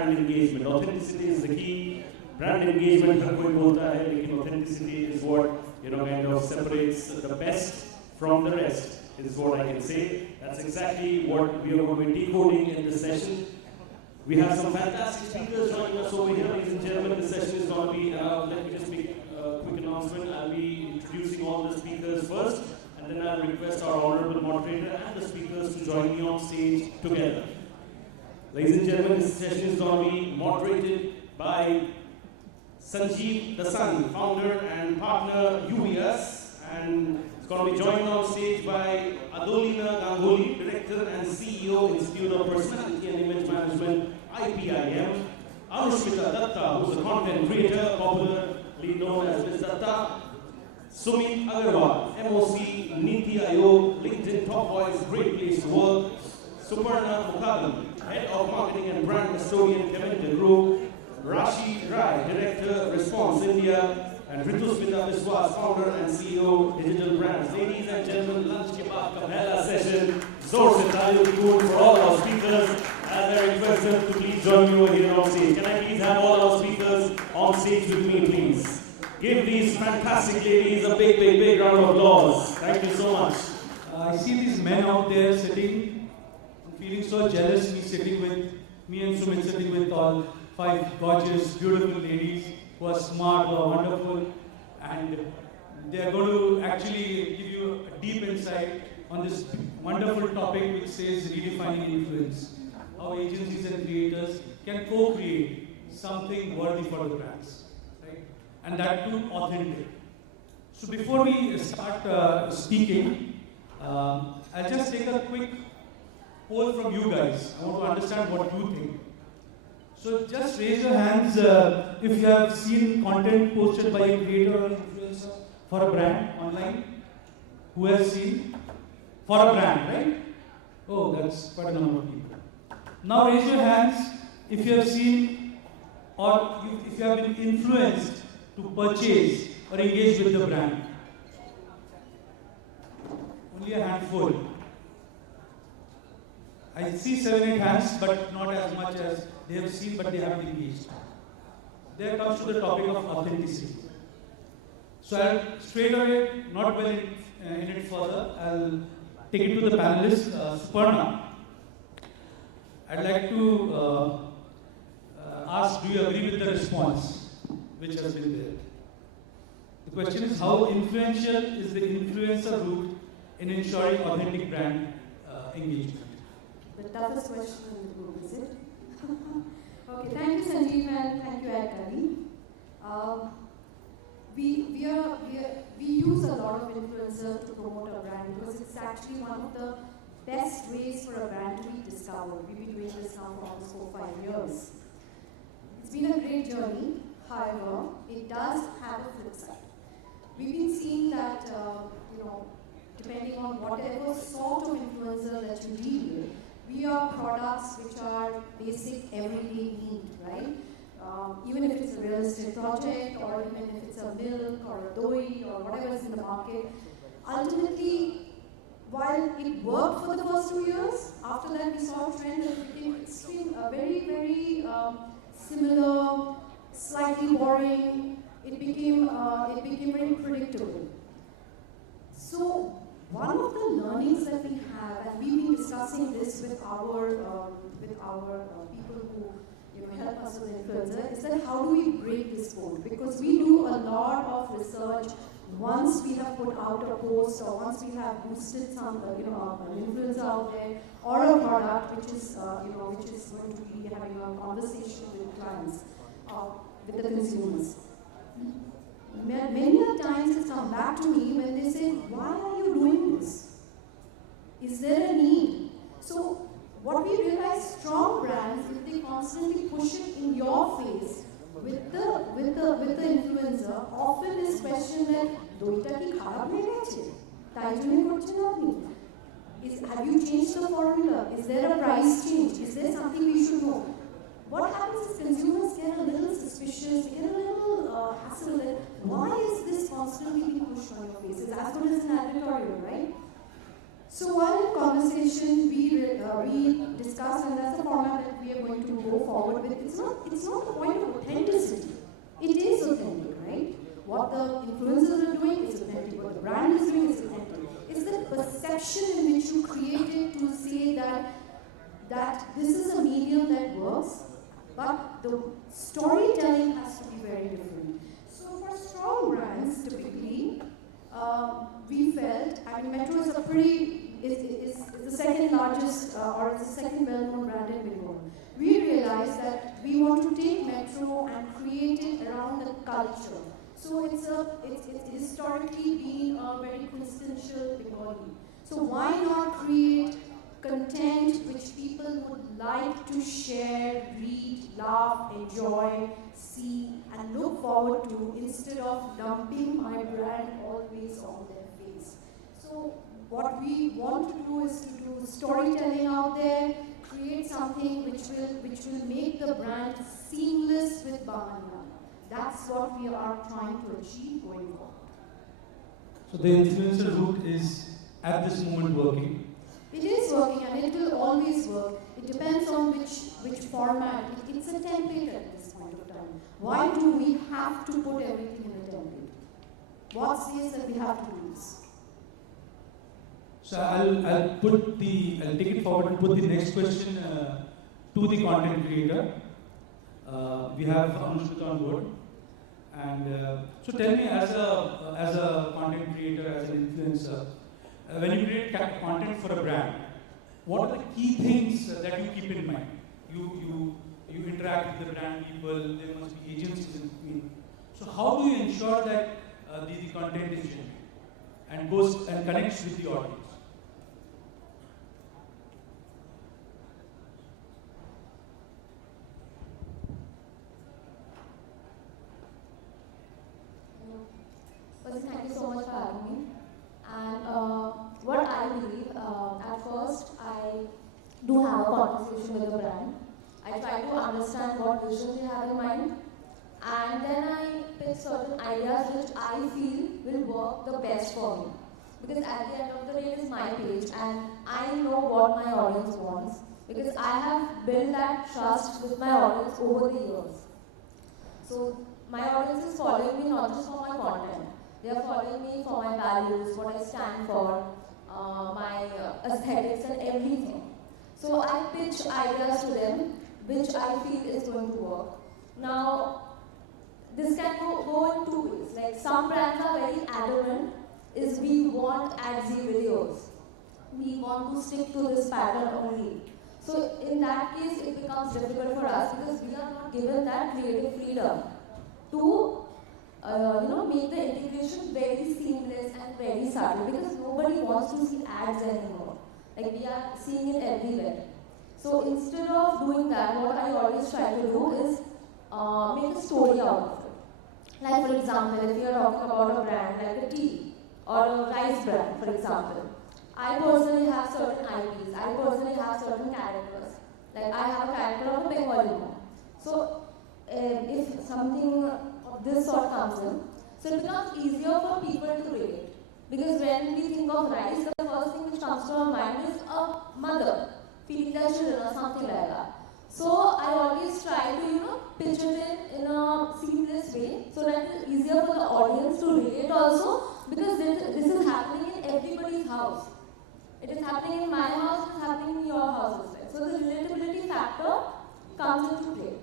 brand engagement. Authenticity is the key. Brand engagement हर कोई बोलता है, लेकिन authenticity is what kind of separates the best from the rest. Is what I can say. That's exactly what we are going to be decoding in this session. We have some fantastic speakers joining us over here, ladies and gentlemen. This session is going to be, let me just make a quick announcement. I'll be introducing all the speakers first, and then I'll request our honorable moderator and the speakers to join me on stage together. Ladies and gentlemen, this session is going to be moderated by Sanjeev, Dassani, founder and partner, YUWEUS, and it's going to be joined on stage by Adgully, director and CEO, Institute of Personality and Image Management, IPIM, Anushmita Datta, who's a content creator, popularly known as Ms. Datta, Sumit Agarwal, MOC, Niti Aayog, LinkedIn Top Voice, Great Place to Work, Suparna Mukhalam, Head of Marketing and Brand Custodian, Kevin De Group, Rashi Rai, Director, Response India, and Ritusmita Biswas, Founder and CEO, Digital Brands. Ladies and gentlemen, lunch ke baad ka pehla session. Zor se taaliyon ki good for all our speakers. As I request them to please join me over here on stage. Can I please have all our speakers on stage with me, please? Give these fantastic ladies a big, big, big round of applause. Thank you so much. I see these men out there sitting. I'm feeling so jealous. Me and Sumit sitting with all 5 gorgeous, beautiful ladies who are smart, who are wonderful, and they are going to actually give you a deep insight on this wonderful topic which says redefining influence. How agencies and creators can co-create something worthy for the brands, right? And that too authentic. So before we start speaking, I'll just take a quick poll from you guys. I want to understand what you think. So just raise your hands if you have seen content posted by a creator or influencer for a brand online. Who has seen? For a brand, right? Oh, that's quite a number of people. Now raise your hands if you have seen or if you have been influenced to purchase or engage with the brand. Only a handful. I see 7-8 hands, but not as much as they have seen, but they haven't engaged. There comes to the topic of authenticity. So I'll straight away, not well in it further, I'll take it to the panelists. Suparna, I'd like to ask, do you agree with the response which has been there? The question is, how influential is the influencer route in ensuring authentic brand engagement? The toughest question in the group, is it? Okay, thank you Sanjeev and thank you Adgully. We use a lot of influencers to promote a brand because it's actually one of the best ways for a brand to be discovered. We've been doing this now for almost 4-5 years. It's been a great journey, however, it does have a flip side. We've been seeing that, depending on whatever sort of influencer that you deal with, we are products which are basic everyday need, right? Even if it's a real estate project, or even if it's a milk or a doi or whatever is in the market, ultimately, while it worked for the first 2 years, after that we saw a trend that became very, very similar, slightly boring. It became very predictable. So one of the learnings that we have, and we've been discussing this with our people who help us with influencer, is that how do we break this code? Because we do a lot of research once we have put out a post or once we have boosted some an influencer out there or a product which is going to be having a conversation with clients, with the consumers. Many a times it's come back to me when they say, why are you doing this? Is there a need? So what we realize, strong brands, if they constantly push it in your face with the influencer, often this question that doita ki kharab hai gache, tai jone korche na have you changed the formula? Is there a price change? Is there something we should know? What happens is consumers get a little suspicious, get a little hassle that why is this constantly being pushed on your face? It's as good as an advertorial, right? So while in conversation we discuss, and that's the format that we are going to go forward with. It's not the point of authenticity. It is authentic, right? What the influencers are doing is authentic. What the brand is doing is authentic. It's the perception in which you create it to say that this is a medium that works, but the storytelling has to be very different. So for strong brands, typically, we felt, I mean, Metro is the second largest, or is the second well-known brand in Bengal. We realized that we want to take Metro and create it around the culture. So it's historically been a very quintessential Bengali. So why not create content which people would like to share, read, laugh, enjoy, see, and look forward to, instead of dumping my brand always on their face. So what we want to do is to do storytelling out there, create something which will make the brand seamless with Bahania. That's what we are trying to achieve going forward. So the influencer route is at this moment working. It is working, and it will always work. It depends on which format. It's a template at this point of time. Why do we have to put everything in a template? What says that we have to do this? So I'll take it forward and put the next question to the content creator. We have Anushka on board, and so tell me, as a content creator, as an influencer, when you create content for a brand, what are the key things that you keep in mind? You interact with the brand people. There must be agencies in between. So how do you ensure that the content is genuine and goes and connects with the audience? First, thank you so much for having me. And what I believe, at first, I do have a conversation with the brand. I try to understand what vision they have in mind, and then I pick certain ideas which I feel will work the best for me. Because at the end of the day, it is my page, and I know what my audience wants. Because I have built that trust with my audience over the years. So my audience is following me not just for my content. They are following me for my values, what I stand for, my aesthetics and everything. So I pitch ideas to them, which I feel is going to work. Now, this can go in two ways. Like, some brands are very adamant, is we want adsy videos. We want to stick to this pattern only. So in that case, it becomes difficult for us because we are not given that creative freedom to make the integration very seamless and very subtle, because nobody wants to see ads anymore. Like, we are seeing it everywhere. So instead of doing that, what I always try to do is make a story out of it. Like, for example, if you are talking about a brand like a tea or a rice brand, for example, I personally have certain IPs, I personally have certain characters. Like, I have a character of a Bengali woman. So if something of this sort comes in, so it becomes easier for people to relate. Because when we think of rice, the first thing which comes to our mind is a mother feeding their children or something like that. So I always try to, pitch it in a seamless way, so that it is easier for the audience to relate also, because this is happening in everybody's house. It is happening in my house, it is happening in your house as well. So the relatability factor comes into play.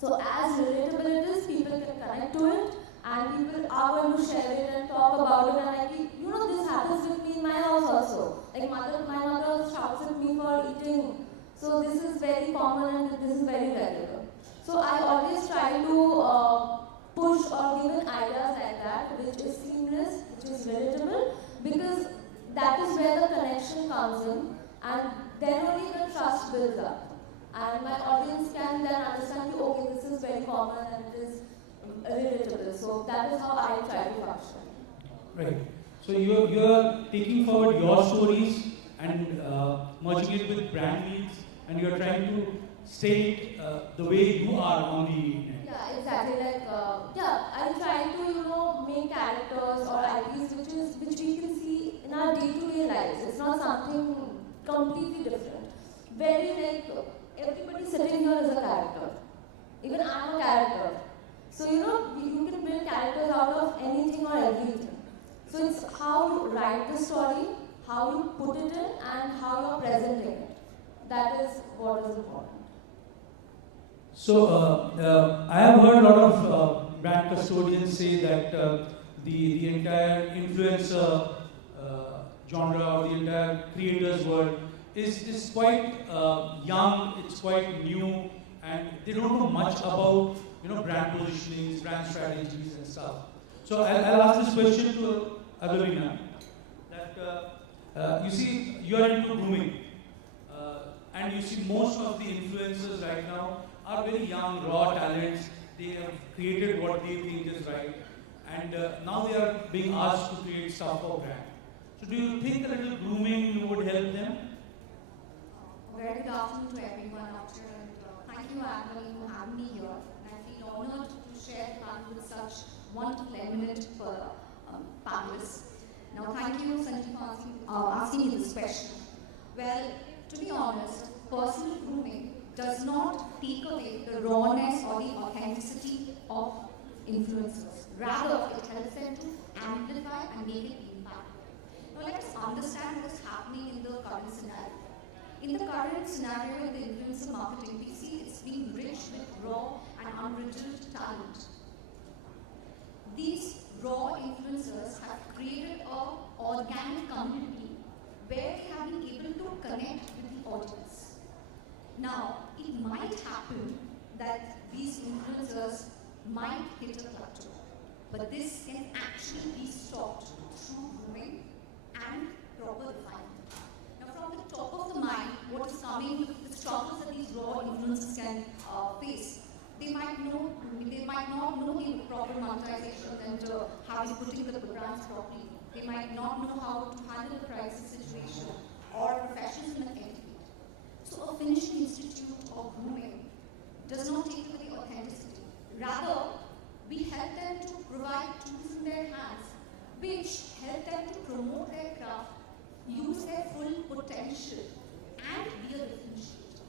So as relatable it is, people can connect to it, and people are going to share it and talk about it, and like, this happens with me in my house also. Like, my mother shouts at me for eating. So this is very common and this is very regular. So I always try to push or give an ideas like that, which is seamless, which is relatable, because that is where the connection comes in, and then only the trust builds up. And my audience can then understand, okay, this is very common and it is relatable. So that is how I try to function. Right. So you're taking forward your stories and merging it with brand needs, and you're trying to stay the way you are on the internet. Yeah, exactly. Like, I try to, make characters or IPs which we can see in our day-to-day life. guys. It's not something completely different. Very like everybody sitting here is a character. Even I'm a character. So you know, you can build characters out of anything or everything. So it's how you write the story, how you put it in, and how you're presenting it. That is what is important. So I have heard a lot of brand custodians say that the entire influencer genre or the entire creators world is quite young, it's quite new, and they don't know much about brand positionings, brand strategies and stuff. So I'll ask this question to Adgully ma'am. That you see, you are into grooming, and you see most of the influencers right now are very young, raw talents. They have created what they think is right, and now they are being asked to create stuff for brand. So do you think a little grooming would help them? Very good afternoon to everyone out here, and thank you, Adgully, for having me here. And I feel honored to share the panel with such wonderful, eminent panelists. Now, thank you, Sanjeev, for asking me this question. Well, to be honest, personal grooming does not take away the rawness or the authenticity of influencers. Rather, it helps them to amplify and make it impactful. Now, let us understand what is happening in the current scenario. In the current scenario in the influencer marketing, we see it's being rich with raw and unbridled talent. These raw influencers have created an organic community where they have been able to connect with the audience. Now, it might happen that these influencers might hit a plateau, but this can actually be stopped through grooming and proper refinement. Now, from the top of the mind, what is coming, the struggles that these raw influencers can face, they might not know the proper monetization and how to putting the brands properly. They might not know how to handle a crisis situation or professionalism and etiquette. So a finishing institute of grooming does not take away the authenticity. Rather, we help them to provide tools in their hands which help them to promote their craft, use their full potential, and be a differentiator.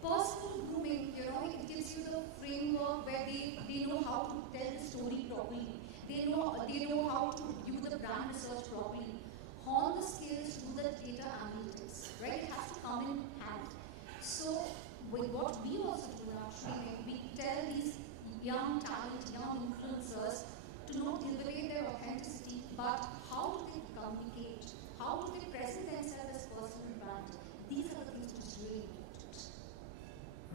Personal grooming, it gives you the framework where they know how to tell the story properly. They know how to do the brand research properly, hone the skills to do the data analytics, right? It has to come in hand. So with what we also do in our training, we tell these young talent, young influencers to not give away their authenticity, but how do they communicate? How do they present themselves as personal brand? These are the things which is really important.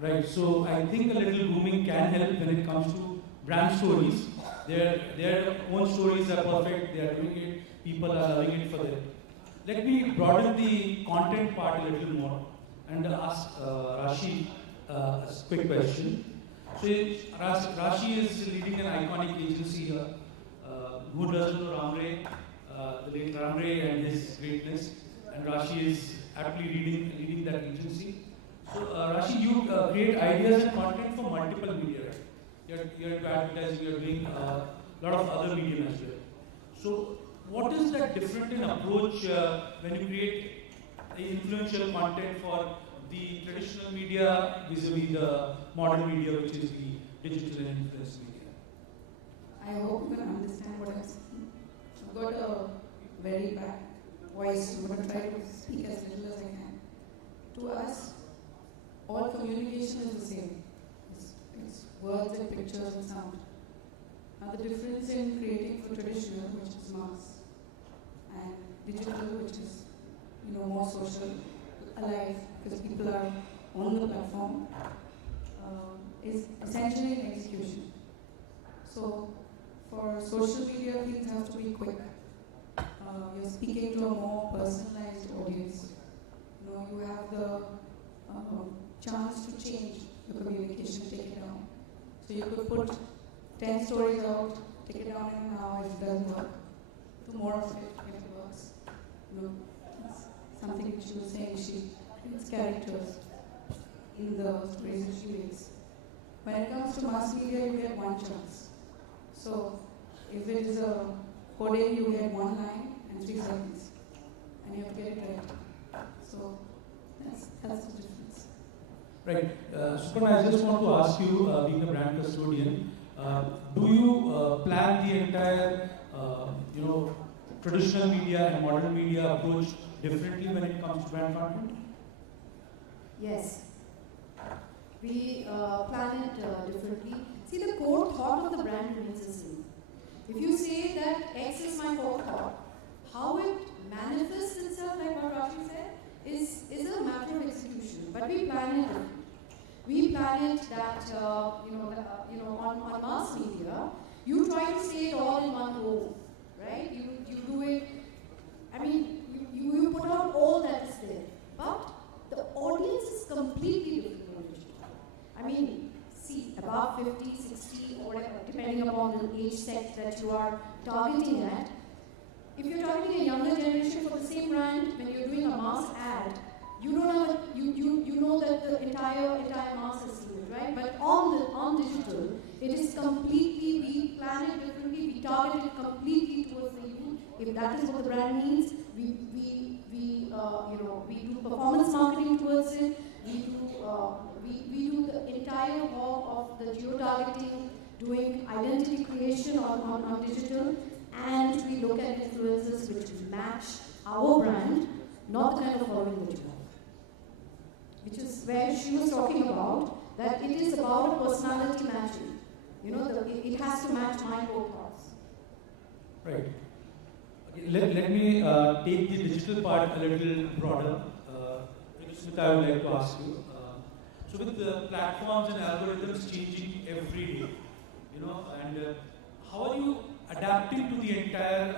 Right, so I think a little grooming can help when it comes to brand stories. Their own stories are perfect, they are doing it, people are loving it for them. Let me broaden the content part a little more and ask Rashi a quick question. So Rashi is leading an iconic agency here. Who doesn't know Ram Ray, the late Ram Ray and his greatness, and Rashi is aptly leading that agency. So Rashi, you create ideas and content for multiple media, right? You're into advertising, you're doing a lot of other medium as well. So what is that different in approach when you create influential content for the traditional media vis-a-vis the modern media, which is the digital and influence media? I hope you can understand what I'm saying. I've got a very bad voice. I'm going to try to speak as little as I can. To us, all communication is the same. It's words and pictures and sound. Now the difference in creating for traditional, which is mass, and digital, which is more social, alive, because people are on the platform, is essentially an execution. So for social media, things have to be quick. You're speaking to a more personalized audience. You have the chance to change the communication, take it down. So you could put 10 stories out, take it down in an hour if it doesn't work. Do more of it if it works. It's something which she was saying, she creates characters in the stories that she makes. When it comes to mass media, you get one chance. So if it is a coding, you get one line, and 3 seconds. And you have to get it right. So that's the difference. Right. Suparna, I just want to ask you, being a brand custodian, do you plan the entire, traditional media and modern media approach differently when it comes to brand content? Yes. We plan it differently. See, the core thought of the brand remains the same. If you say that X is my core thought, how it manifests itself, like what Rashi said, is a matter of execution. But we plan it differently. We plan it that, on mass media, you try to say it all in one go, right? You do it, you put out all that is there. But the audience is completely different on digital. See, above 50, 60, or whatever, depending upon the age set that you are targeting at. If you're targeting a younger generation for the same brand, when you're doing a mass ad, you don't have you know that the entire mass is doing it, right? But on digital, it is completely, we plan it differently, we target it completely towards the youth. If that is what the brand needs, we do performance marketing towards it. We do the entire work of the geo-targeting, doing identity creation on digital, and we look at influencers which match our brand, not the kind of following that you have. Which is where she was talking about, that it is about a personality matching. It has to match my core thoughts. Right. Okay, let me take the digital part a little broader. Smita, I would like to ask you. So with the platforms and algorithms changing every day, and how are you adapting to the entire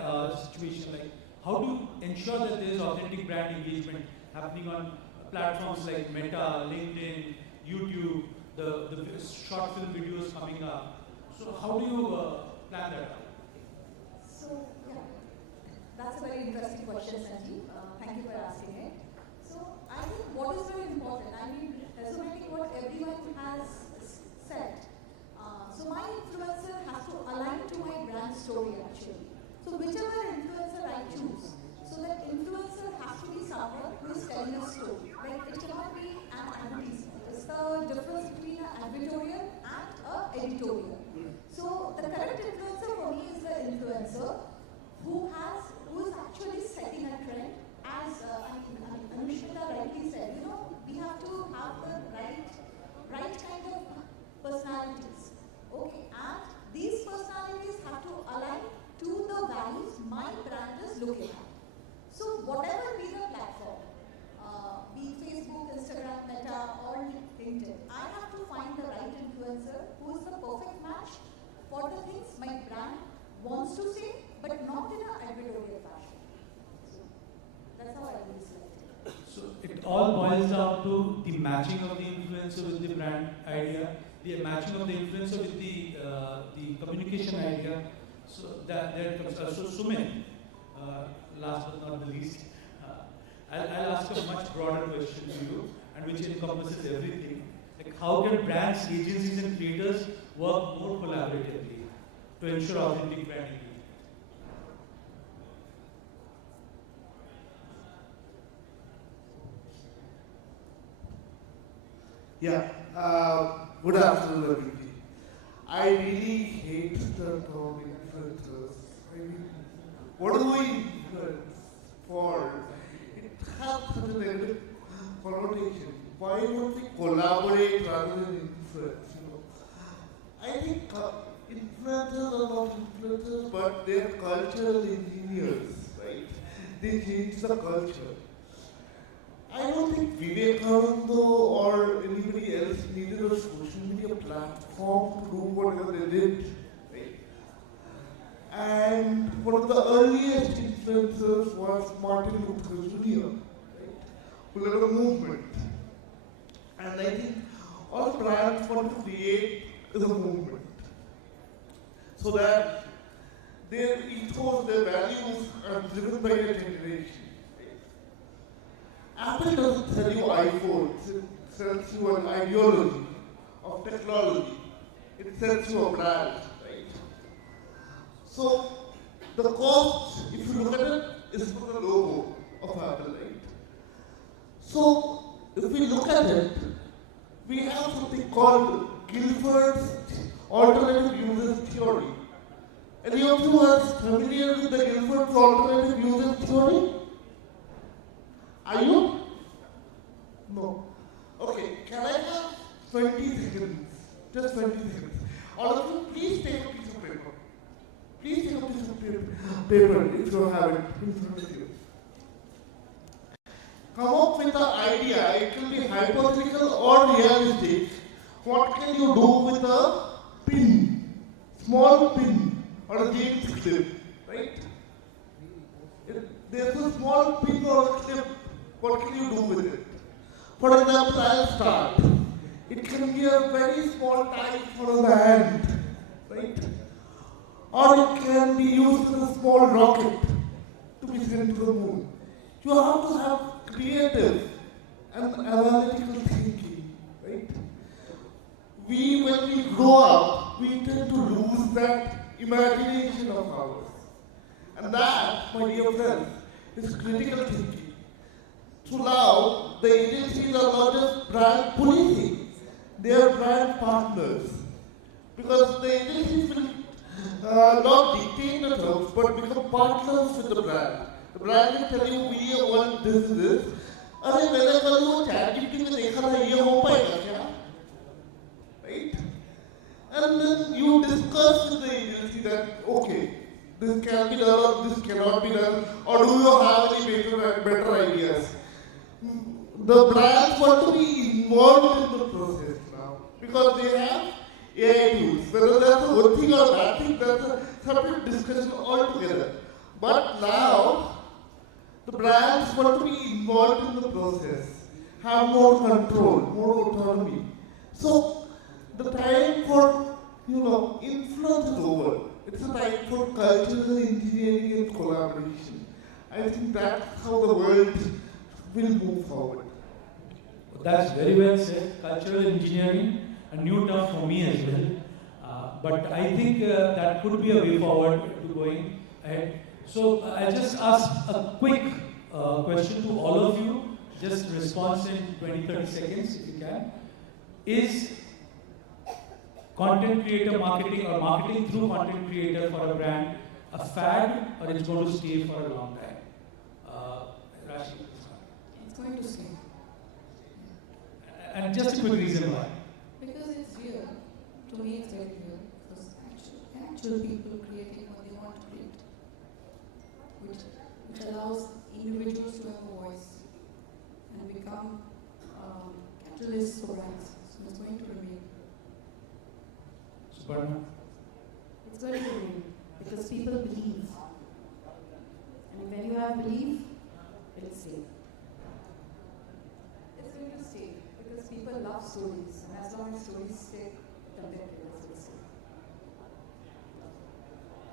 situation? Like, how do you ensure that there is authentic brand engagement happening on platforms like Meta, LinkedIn, YouTube, the short film videos coming up? So how do you plan that out? So, yeah, that's a very interesting question, Sanjeev. Thank you for asking it. So, I think what is very important, resonating what everyone has said. So, my influencer has to align to my brand story actually. So, whichever influencer I choose, so that influencer has to be someone who is telling a story. Like, it cannot be an advertisement. It's the difference between an advertorial and an editorial. So, the correct influencer for me is the influencer who is actually setting a trend. As Anushka rightly said, we have to have the right kind of personalities. Okay, and these personalities have to align to the values my brand is looking at. So whatever be the platform, be Facebook, Instagram, Meta, or LinkedIn, I have to find the right influencer who is the perfect match for the things my brand wants to say, but not in an advertorial fashion. So that's how I will select it. So it all boils down to the matching of the influencer with the brand idea, the matching of the influencer with the communication idea. So that there comes. So Sumin, last but not the least, I'll ask a much broader question to you, and which encompasses everything. Like, how can brands, agencies, and creators work more collaboratively to ensure authentic brand engagement? Yeah, good afternoon, everybody. I really hate the term influencers. What do we influence for? It has such a negative connotation. Why don't we collaborate rather than influence? I think influencers are not influencers, but they're cultural engineers, right? They change the culture. I don't think Vivekananda or anybody else needed a social media platform to do whatever they did, right? And one of the earliest influencers was Martin Luther Jr., right? Who led a movement. And I think all brands want to create the movement so that their ethos, their values are driven by a generation. Apple doesn't sell you iPhones, it sells you an ideology of technology. It sells you a brand, right? So the cost, if you look at it, is for the logo of Apple, right? So, if we look at it, we have something called Guilford's alternative user theory. Any of you are familiar with the Guilford's alternative user theory? Are you? No. Okay, can I have 20 seconds? Just 20 seconds. All of you, please take a piece of paper. Please take a piece of paper if you have it in front of you. Come up with an idea. It will be hypothetical or realistic. What can you do with a pin? Small pin or a jeans clip, right? There's a small pin or a clip. What can you do with it? For example, I'll start. It can be a very small tie for the hand, right? Or it can be used as a small rocket to be sent to the moon. You have to have creative and analytical thinking, right? When we grow up, we tend to lose that imagination of ours. And that, my dear friends, is critical thinking. So now, the agencies are not just brand policing, they are brand partners. Because the agencies will not dictate the terms, but become partners with the brand. The brand will tell you, we want this. अरे मैंने कल वो ChatGPT में देखा था ये हो पाएगा क्या? Right? And then you discuss with the agency that, okay, this can be done or this cannot be done, or do you have any better ideas? The brands want to be involved in the process now because they have AI tools. Whether that's a good thing or bad thing, that's a separate discussion altogether. But now, the brands want to be involved in the process, have more control, more autonomy. So, the time for, influence is over. It's a time for cultural engineering and collaboration. I think that's how the world will move forward. That's very well said. Cultural engineering, a new term for me as well. But I think that could be a way forward to going ahead. So I'll just ask a quick question to all of you. Just response in 20-30 seconds if you can. Is content creator marketing or marketing through content creator for a brand a fad or it's going to stay for a long time? Rashi. It's going to stay. And just a quick reason why. Because it's real. To me, it's very real. Because actual people creating what they want to create, which allows individuals to have a voice and become catalysts for brands. So it's going to remain. Suparna? It's going to remain because people believe. And when you have belief, it'll stay. It's going to stay because people love stories. And as long as stories stay, content will stay.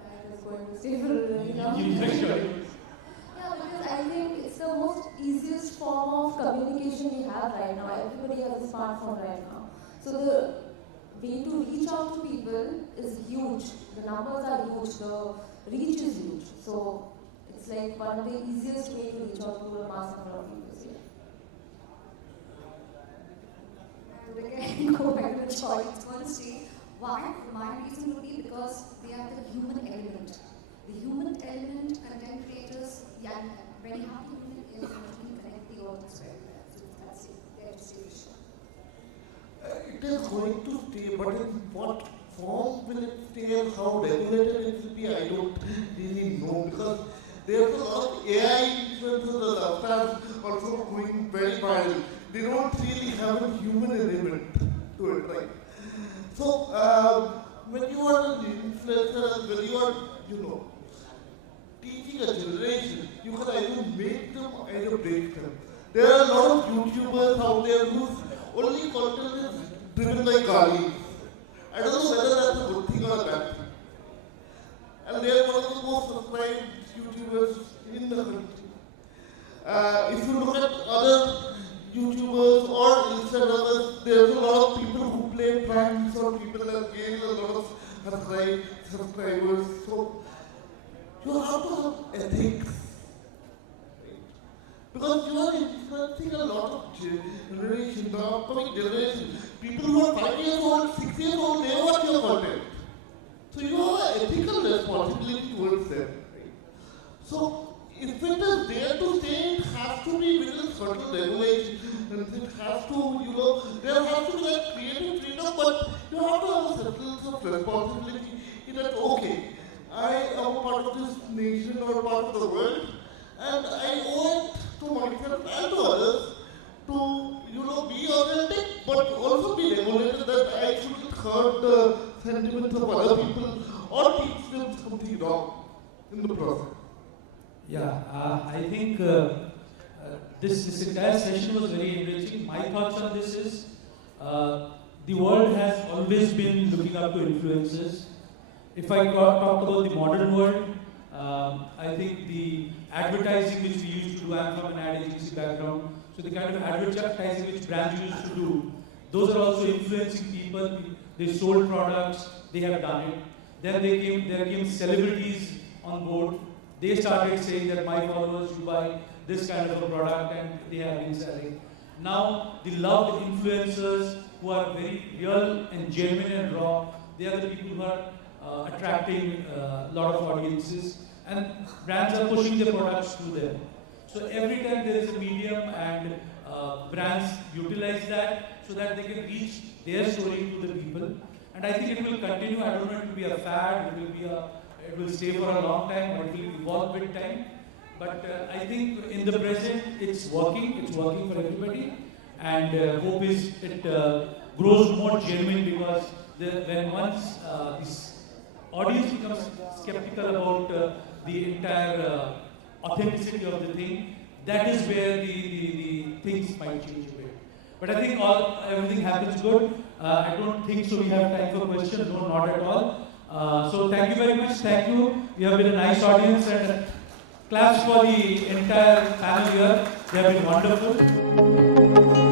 And it's going to stay for a really long time. Yeah, because I think it's the most easiest form of communication we have right now. Everybody has a smartphone right now. So the way to reach out to people is huge. The numbers are huge. The reach is huge. So it's like one of the easiest way to reach out to a mass number of people. And again, go back to the choice. It's going to stay. Why? My reason would be because they have the human element. The human element, content creators, when you have the human element, you connect the audience very well. So that's it. There to stay for sure. It is going to stay, but in what form will it stay and how regulated it will be, I don't really know. Because there's a lot of AI influencers that are also going very viral. They don't really have a human element to it, right? So, when you are an influencer, when you are, teaching a generation, you can either make them or either break them. There are a lot of YouTubers out there whose only content is driven by Kali. I don't know whether that's a good thing or a bad thing. And they are one of the most subscribed YouTubers in the country. If you look at other YouTubers or Instagrammers, there's a lot of people who play pranks or people that gain a lot of subscribers. So you have to have ethics Because you are influencing a lot of generation, the upcoming generation. People who are 5 years old, 6 years old, they watch your content. So you have an ethical responsibility towards them. Right? So if it is there to stay, it has to be within certain regulation, and it has to, there has to be that creative freedom, but you have to have a sense of responsibility in that, okay, I am a part of this nation or part of the world, and I owe it to myself and to others to, be authentic, but also be regulated that I shouldn't hurt the sentiments of other people or teach them something wrong in the process. Yeah, I think this entire session was very enriching. My thoughts on this is, the world has always been looking up to influencers. If I talk about the modern world, I think the advertising which we used to do, I'm from an ad agency background, so the kind of advertising which brands used to do, those are also influencing people. They sold products, they have done it. Then there came celebrities on board. They started saying that my followers should buy this kind of a product, and they have been selling. Now, the loved influencers who are very real and genuine and raw, they are the people who are attracting a lot of audiences, and brands are pushing their products to them. So every time there is a medium, and brands utilize that so that they can reach their story to the people. And I think it will continue. I don't know if it will be a fad, it will stay for a long time, or it will evolve with time. But I think in the present, it's working for everybody. And hope is it grows more genuine, because when once this audience becomes skeptical about the entire authenticity of the thing, that is where the things might change a bit. But I think everything happens good. I don't think so we have time for questions, no, not at all. So thank you very much, thank you. You have been a nice audience, and claps for the entire panel here. They have been wonderful.